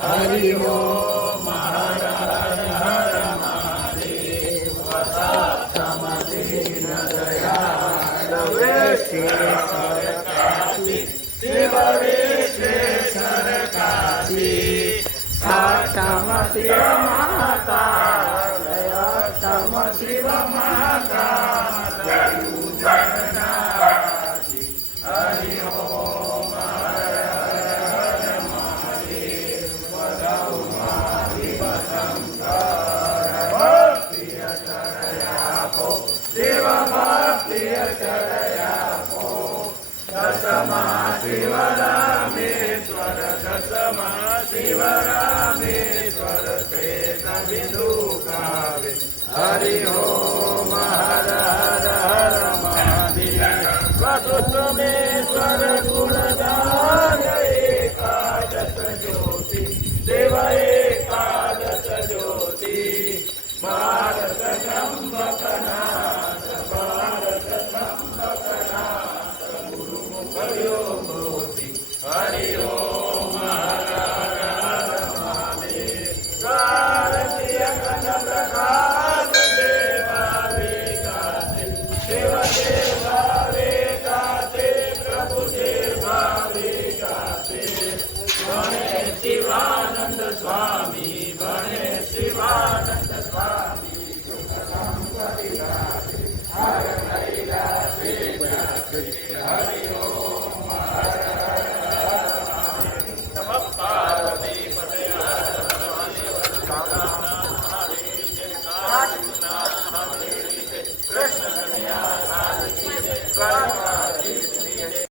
हरि ओम हर हर हर महादेव सप्तमदीन दयाल विश्वेश्वर काशी शिव विश्वेश्वर काशी सप्तम शिव माता अष्टम शिव माता जयुजनाशी हरि ओम हर हर महादेव दशमा शिव रामेश्वर दशमा शिव रामेश्वर श्वेत बिंदु कावे हरि ओम हर हर हर महादेव